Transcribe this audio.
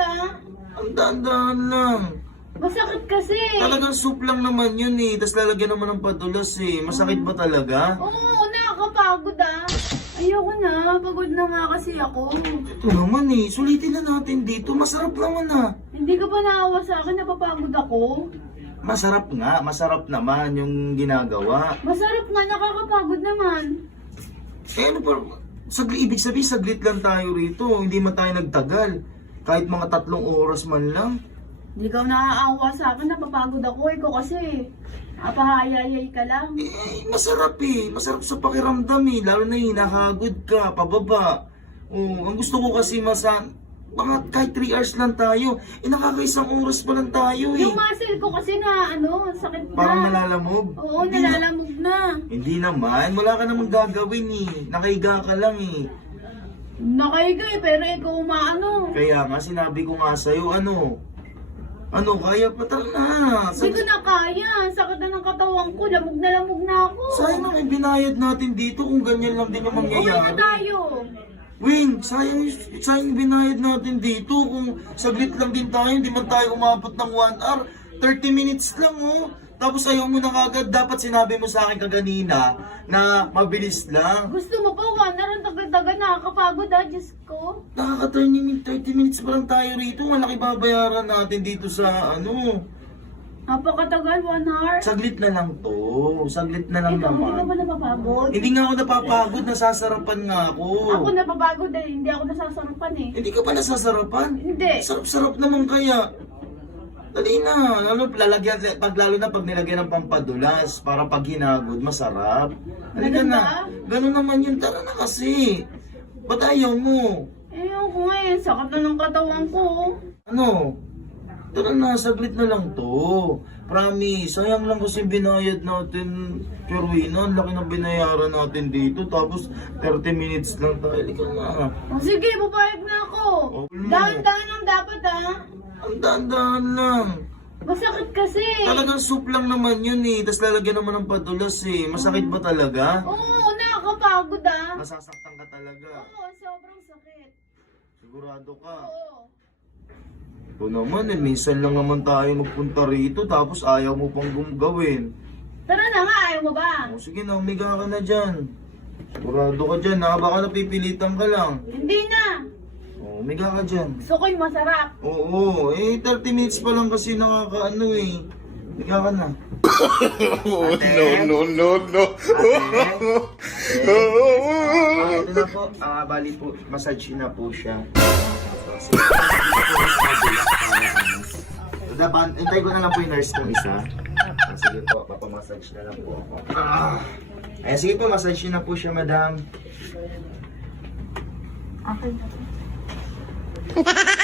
ah. Ang daan-daan lang. Masakit kasi. Talagang soup lang naman yun eh. Tapos lalagyan naman ng padulas eh. Masakit ba talaga? Oo, nakakapagod ah. Ayoko na, pagod na nga kasi ako. Ito naman eh. Sulitin na natin dito. Masarap naman ah. Hindi ka pa naawa sa akin, napapagod ako. Masarap nga. Masarap naman yung ginagawa. Masarap nga, nakakapagod naman. Eh ano pa? Sagli, ibig sabihin saglit lang tayo rito. Hindi man tayo nagtagal. Kahit mga tatlong oras man lang. Hindi ka naaawa sa akin, napapagod ako. Ikaw kasi, napahayayay ka lang. Eh, masarap eh. Masarap sa pakiramdam eh. Lalo na yung hinahagod ka, pababa. Oh, ang gusto ko kasi masa... Mga kahit 3 hours lang tayo. Eh, nakakaisang oras pa lang tayo eh. Yung muscle ko kasi na, ano, sakit na. Parang nalalamog. Oo, Hindi na- nalalamog na. Hindi naman. Wala ka namang gagawin eh. Nakaiga ka lang eh. Nakaiga eh, pero ikaw umaano. Kaya nga, sinabi ko nga sa'yo, ano? Ano, kaya pa tara na. Hindi ko na kaya. Sakit na ng katawan ko. Lamog na lamog na ako. Sayang na may binayad natin dito kung ganyan lang din ang Uwi na mangyayari. tayo. Wing, sayang, sayang binayad natin dito kung saglit lang din tayo, hindi man tayo umabot ng 1 hour. 30 minutes lang oh. Tapos ayaw mo na kagad, dapat sinabi mo sa akin kaganina na mabilis lang. Gusto mo pa, hour ang tagal-tagal. Nakakapagod ah, Diyos ko. Nakaka-30 minutes, 30 minutes pa lang tayo rito. Malaki babayaran natin dito sa ano. Napakatagal, one hour. Saglit na lang to. Saglit na lang Ikaw, hindi ka ba naman. napapagod? Hindi nga ako napapagod, nasasarapan nga ako. Ako napapagod eh. Hindi ako nasasarapan eh. Hindi ka pa nasasarapan? Hindi. Sarap-sarap naman kaya. Dali na. Lalo, lalagyan, pag, lalo na pag nilagyan ng pampadulas para pag hinagod, masarap. Dali ka Ganun na. Ganun naman yun. Tara na kasi. Ba't ayaw mo? Ayoko nga eh. Sakit na ng katawan ko. Ano? Tara na, saglit na lang to. Promise, sayang lang kasi binayad natin. Kerwina, ang laki ng binayaran natin dito. Tapos 30 minutes lang tayo. Halika na. O sige, papayag na ako. Oh, no. Dahan-dahan ang dapat ah. Ang daan-daan lang. Masakit kasi. Talagang soup lang naman yun eh. Tapos lalagyan naman ng padulas eh. Masakit ba talaga? Oo, nakakapagod ah. Nasasaktan ka talaga. Oo, sobrang sakit. Sigurado ka. Oo. Ito naman eh, minsan lang naman tayo magpunta rito tapos ayaw mo pang gum- gawin. Tara na nga, ayaw mo ba? O sige na, umiga ka na dyan. Sigurado ka dyan ha, baka napipilitan ka lang. Hindi na. O, umiga ka dyan. Gusto ko yung masarap. Oo, eh 30 minutes pa lang kasi nakakaano eh. Umiga ka na. Oh, no, no, no, no. Ah, ito na po, ah, bali po, massage na po siya. Dapat, intay ko na lang po yung nurse kong isa. Ah, sige po, papamassage na lang po ako. Ah. Ayan, sige po, massage na po siya, madam. Okay. Ha ha ha!